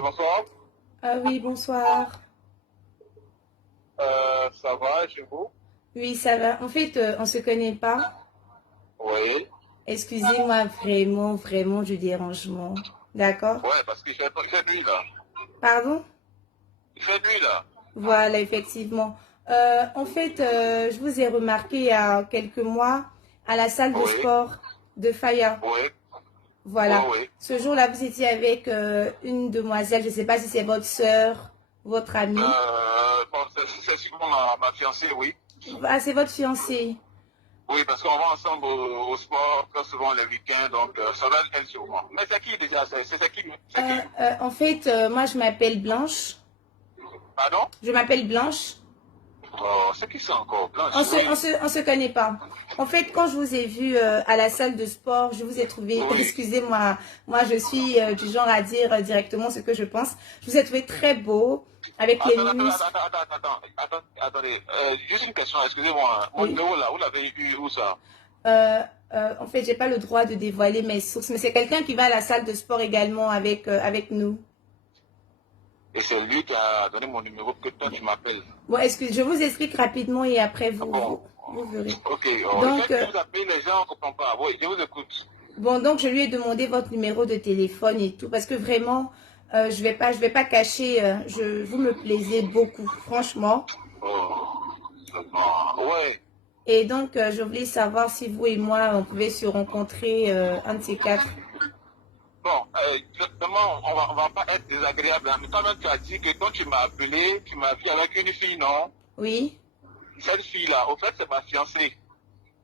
Bonsoir. Oui, bonsoir. Ça va chez vous? Oui, ça va. En fait, on se connaît pas. Oui. Excusez-moi vraiment, vraiment du dérangement. D'accord? Ouais, parce qu'il fait nuit là. Pardon? Il fait nuit là. Voilà, effectivement. En fait, je vous ai remarqué il y a quelques mois à la salle de Oui, sport de Faya. oui, oui, Voilà. oui. Ce jour-là, vous étiez avec une demoiselle. Je ne sais pas si c'est votre sœur, votre amie. Bon, c'est sûrement ma fiancée, oui. Ah, c'est votre fiancée. Oui, parce qu'on va ensemble au sport très souvent les week-ends, donc ça va elle sûrement. Mais c'est qui déjà? C'est qui? C'est qui? En fait, moi, je m'appelle Blanche. Pardon? Je m'appelle Blanche. Oh, c'est qui ça encore? On Blanche, se, on oui. se, on se connaît pas. En fait, quand je vous ai vu à la salle de sport, je vous ai trouvé, Oui. excusez-moi, moi je suis du genre à dire directement ce que je pense. Je vous ai trouvé très beau, avec les muscles. Attendez. Juste une question, excusez-moi. Mon Oui. numéro là, vous l'avez eu où ça? Euh, En fait, j'ai pas le droit de dévoiler mes sources, mais c'est quelqu'un qui va à la salle de sport également avec nous. Et c'est lui qui a donné mon numéro que toi tu m'appelles. Bon, excusez, je vous explique rapidement et après Ah vous, bon, vous verrez. ok. Le Donc, fait que vous appelez les gens, on ne comprend pas. Oui, je vous écoute. bon, donc je lui ai demandé votre numéro de téléphone et tout parce que vraiment, je vais pas cacher, vous me plaisez beaucoup, franchement. Oh, bon, ouais. Et donc, je voulais savoir si vous et moi, on pouvait se rencontrer un de ces quatre. Bon, justement, on va pas être désagréable, hein, mais toi-même, tu as dit que quand tu m'as appelé, tu m'as vu avec une fille, non? Oui, Cette fille-là, au fait, c'est ma fiancée.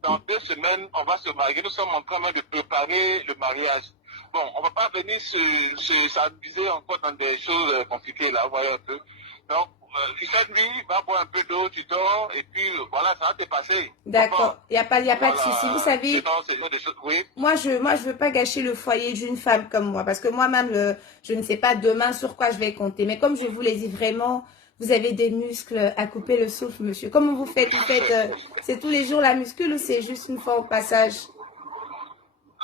Dans 2 semaines, on va se marier. Nous sommes en train de préparer le mariage. Bon, on ne va pas venir s'amuser encore dans des choses compliquées, là, vous voyez un peu. Donc, cette nuit, va boire un peu d'eau, tu dors, et puis voilà, ça va te passer. Comment? d'accord. Il y a pas de souci. Vous Voilà. savez, Sinon, c'est des choses, oui. moi, je veux pas gâcher le foyer d'une femme comme moi parce que moi-même, je ne sais pas demain sur quoi je vais compter. Mais comme je vous l'ai dit vraiment, vous avez des muscles à couper le souffle, monsieur. Comment vous faites? Vous faites, c'est tous les jours la muscule ou c'est juste une fois au passage?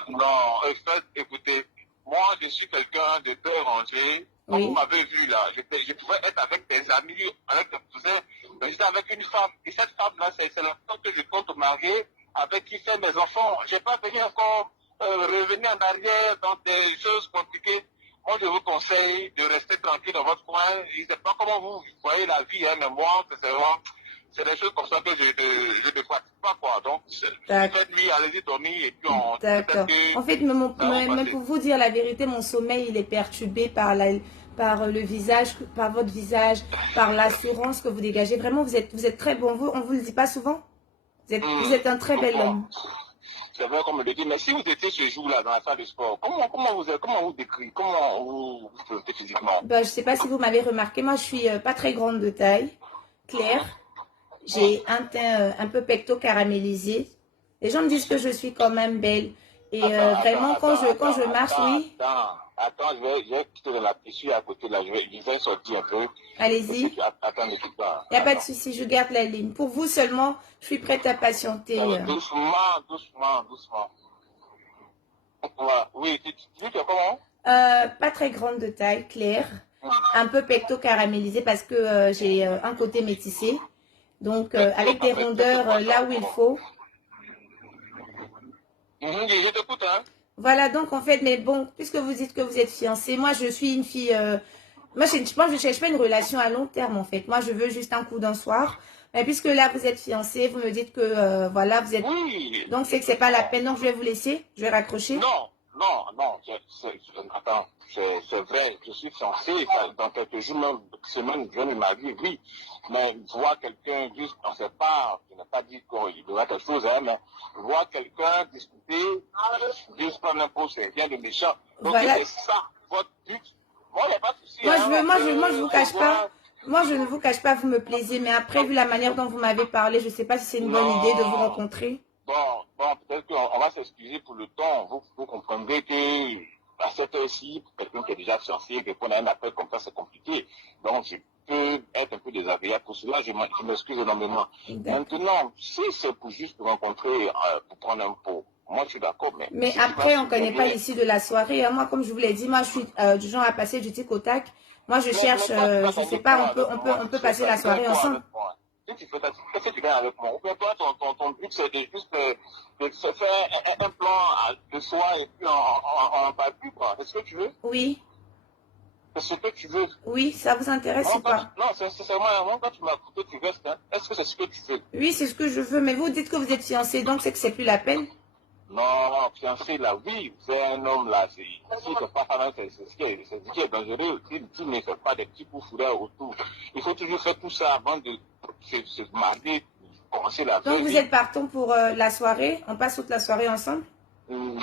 Non, en fait, écoutez, moi, je suis quelqu'un de très rangé. Comme vous Oui. m'avez vu là, je pouvais être avec des amis, avec des cousins, mais j'étais avec une femme. Et cette femme-là, c'est la femme que je compte marier, avec qui fait mes enfants. Je n'ai pas venu encore revenir en arrière dans des choses compliquées. Moi, je vous conseille de rester tranquille dans votre coin. Je ne sais pas comment vous voyez la vie, hein, mais moi, c'est vraiment c'est des choses comme ça que je ne pratique pas, quoi. Donc, D'accord. cette nuit, allez-y dormir et puis peut-être D'accord. que En fait, ça va mais passer. pour vous dire la vérité, mon sommeil, il est perturbé par par le visage, par votre visage, par l'assurance que vous dégagez. Vraiment, vous êtes très bon. On vous le dit pas souvent. Vous êtes un très bel Bon, homme. c'est vrai comme le dit, mais si vous étiez ce jour-là dans la salle de sport, comment vous décrivez, comment vous vous sentez physiquement? Ben, je sais pas si vous m'avez remarqué, moi, je suis pas très grande de taille, claire. J'ai un teint un peu pecto caramélisé. Les gens me disent que je suis quand même belle. Et vraiment, quand je marche, oui, Attends, je vais quitter la tissu à côté là, je vais sortir un peu. Parce que allez-y. attends, ne quitte pas. Il n'y a pas de Attends. souci, je garde la ligne. Pour vous seulement, je suis prête à patienter. Doucement, doucement, doucement. Voilà. Oui, tu dis que comment? Pas très grande de taille, claire. Un peu pecto caramélisé parce que j'ai un côté métissé. Donc, avec des C'est rondeurs quoi ça là où il encore? faut. Je t'écoute, hein? Voilà, donc en fait, mais bon, puisque vous dites que vous êtes fiancée, moi je suis une fille. Moi, je ne cherche pas une relation à long terme en fait. Moi, je veux juste un coup d'un soir. Mais puisque là, vous êtes fiancée, vous me dites que voilà, vous êtes. Oui. Donc, c'est que c'est pas la peine. Donc, je vais vous laisser. Je vais raccrocher. Non, non, non, attends, c'est vrai, je suis censé, dans quelques jours, même semaines, je vais me marier, oui. Mais voir quelqu'un, juste, on ne sait pas, je n'ai pas dit qu'il y aura quelque chose, hein, mais voir quelqu'un discuter, juste prendre un pot, c'est rien de méchant. Donc si Voilà. c'est ça, votre but, moi, il n'y a pas de souci, hein, Moi, je vous on se cache pas. voit. Moi, je ne vous cache pas, vous me plaisez. Mais après, vu la manière dont vous m'avez parlé, je ne sais pas si c'est une bonne idée de vous Non. rencontrer. Bon, peut-être qu'on va s'excuser pour le temps. Vous comprendrez que à cette heure-ci, pour quelqu'un qui est déjà fiancé, répondre à un appel comme ça, c'est compliqué. Donc, je peux être un peu désagréable pour cela. Je m'excuse énormément. D'accord. Maintenant, si c'est pour juste rencontrer, pour prendre un pot, moi je suis d'accord, mais... Mais si tu après, vas on ne connaît pas supprimer- l'issue de la soirée, hein. Moi, comme je vous l'ai dit, moi, je suis du genre à passer du tic au tac. Moi, je cherche, Mais toi, tu vas je sais gagner pas, quoi avec on moi si peut tu fais passer ça? la Tu gagnes soirée quoi ensemble. avec moi? Si tu fais ça, qu'est-ce que tu gagnes avec moi? Ou bien toi, ton but, c'est de juste de se faire un plan de soi et puis on va plus, quoi. C'est ce que tu veux? Oui, C'est ce que tu veux? oui, ça vous intéresse ou pas? Non, c'est sincèrement, moi, quand tu m'as coupé, tu restes, hein. Est-ce que c'est ce que tu veux? Oui, c'est ce que je veux, mais vous dites que vous êtes fiancé, donc c'est que c'est plus la peine. Non, fiancé, là, oui, c'est un homme, là, si c'est pas ça, c'est ce qui est dangereux. Tu ne fais pas des petits coups fourrés autour. Il faut toujours faire tout ça avant de se marier, commencer la Donc vraie vous vie. êtes partant pour la soirée, on passe toute la soirée ensemble? Bon,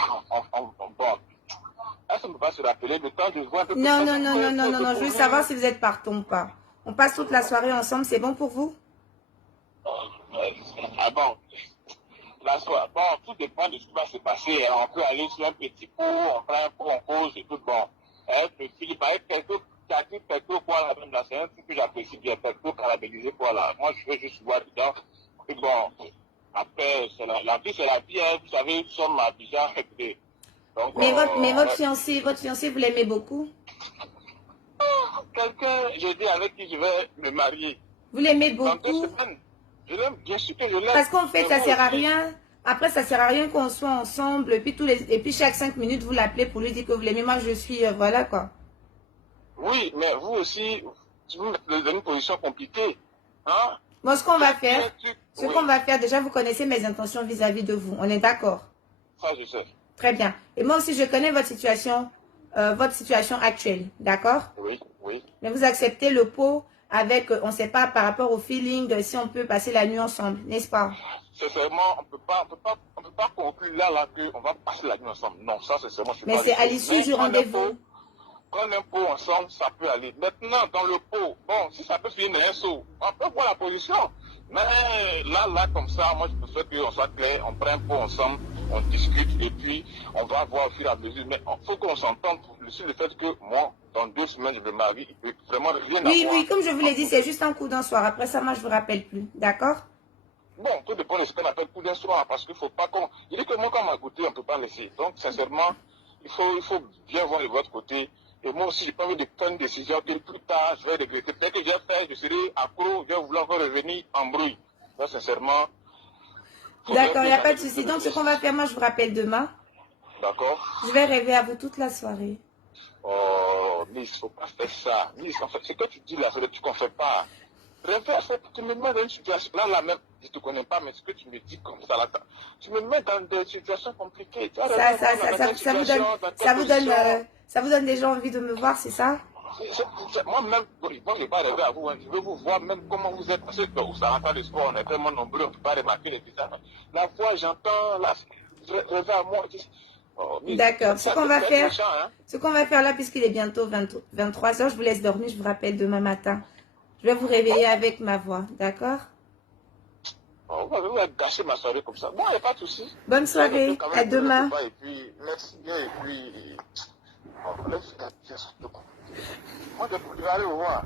est-ce qu'on ne peut pas se rappeler le temps de voir un peu plus Non, parce non, que non, non, non, non, non, je veux savoir si vous êtes partant ou pas. On passe toute la soirée ensemble, c'est bon pour vous? Ah bon, la soirée, bon, tout dépend de ce qui va se passer. Hein. On peut aller sur un petit pot, on prend un pot, on pose et tout. Bon, Philippe, avec quelque quoi là, même là, c'est un truc que j'apprécie bien, quelque caramélisé quoi là. Moi, je veux juste voir dedans. Et bon, après, la vie, c'est la vie, hein. Vous savez, nous sommes à Abidjan. Donc, Mais votre fiancé, vous l'aimez beaucoup? quelqu'un, j'ai dit, avec qui je vais me marier. Vous l'aimez Dans 2 beaucoup? semaines. Je l'aime, bien sûr que je l'aime. Parce qu'en fait, Mais ça vous sert à aussi. rien. Après, ça sert à rien qu'on soit ensemble. Et puis chaque 5 minutes, vous l'appelez pour lui dire que vous l'aimez. Moi, je suis, voilà quoi. Oui, mais vous aussi, vous me mettez dans une position compliquée. Hein? Moi, ce qu'on va faire, Oui, déjà, vous connaissez mes intentions vis-à-vis de vous. On est d'accord? ça je sais. Très bien. Et moi aussi, je connais votre situation actuelle. D'accord? Oui, oui. Mais vous acceptez le pot avec, on ne sait pas, par rapport au feeling, si on peut passer la nuit ensemble, n'est-ce pas? Sincèrement, on peut pas conclure là qu'on va passer la nuit ensemble. Non, ça, sincèrement, je suis Mais pas c'est à sûr. l'issue Mais du rendez-vous. prendre un pot ensemble, ça peut aller. Maintenant, dans le pot, bon, si ça peut finir dans un seau, on peut voir la position. Mais là, comme ça, moi, je préfère qu'on soit clair, on prend un pot ensemble, on discute, et puis on va voir au fur et à mesure. Mais il faut qu'on s'entende sur le fait que moi, dans 2 semaines, je me marie, il peut vraiment rien Oui, avoir. oui, comme je vous l'ai dit, c'est juste un coup d'un soir. Après ça, moi, je ne vous rappelle plus. D'accord? Bon, tout dépend de ce qu'on appelle coup d'un soir, parce qu'il ne faut pas qu'on... Il dit que moi, quand on m'a goûté, on ne peut pas laisser. Donc, sincèrement, il faut bien voir de votre côté. Et moi aussi, je n'ai pas envie de prendre une décision que plus tard, je vais regretter. Peut-être que j'ai fait, je serai accro, je vais vouloir encore revenir en bruit. Donc, sincèrement... D'accord, il n'y a pas de souci. Donc, ce qu'on va faire, moi, je vous rappelle demain. D'accord. Je vais rêver à vous toute la soirée. Oh, Miss, il ne faut pas faire ça. Miss, en fait, ce que tu dis là, c'est des trucs qu'on ne fait pas. Rêver, en fait, tu me mets dans une situation... Là, même, je ne te connais pas, mais ce que tu me dis comme ça, là, tu me mets dans des situations compliquées. Tu vois, Ça vous donne déjà envie de me voir, c'est ça? Moi-même, bon, je ne vais pas rêver à vous, hein. Je veux vous voir même comment vous êtes. Parce que ça rentre le sport, on est tellement nombreux, on ne peut pas remarquer les visages. La voix, j'entends, là, rêver à moi. Oh, D'accord. Ce qu'on va faire, méchant, hein. ce qu'on va faire là, puisqu'il est bientôt 23 h, je vous laisse dormir, je vous rappelle demain matin. Je vais vous réveiller avec ma voix, d'accord? Oh, vous allez gâcher ma soirée comme ça. Bon, il n'y a pas de souci. Bonne soirée, à demain. Et puis, merci bien, et puis... Oh, laisse, moi, je vais aller vous voir.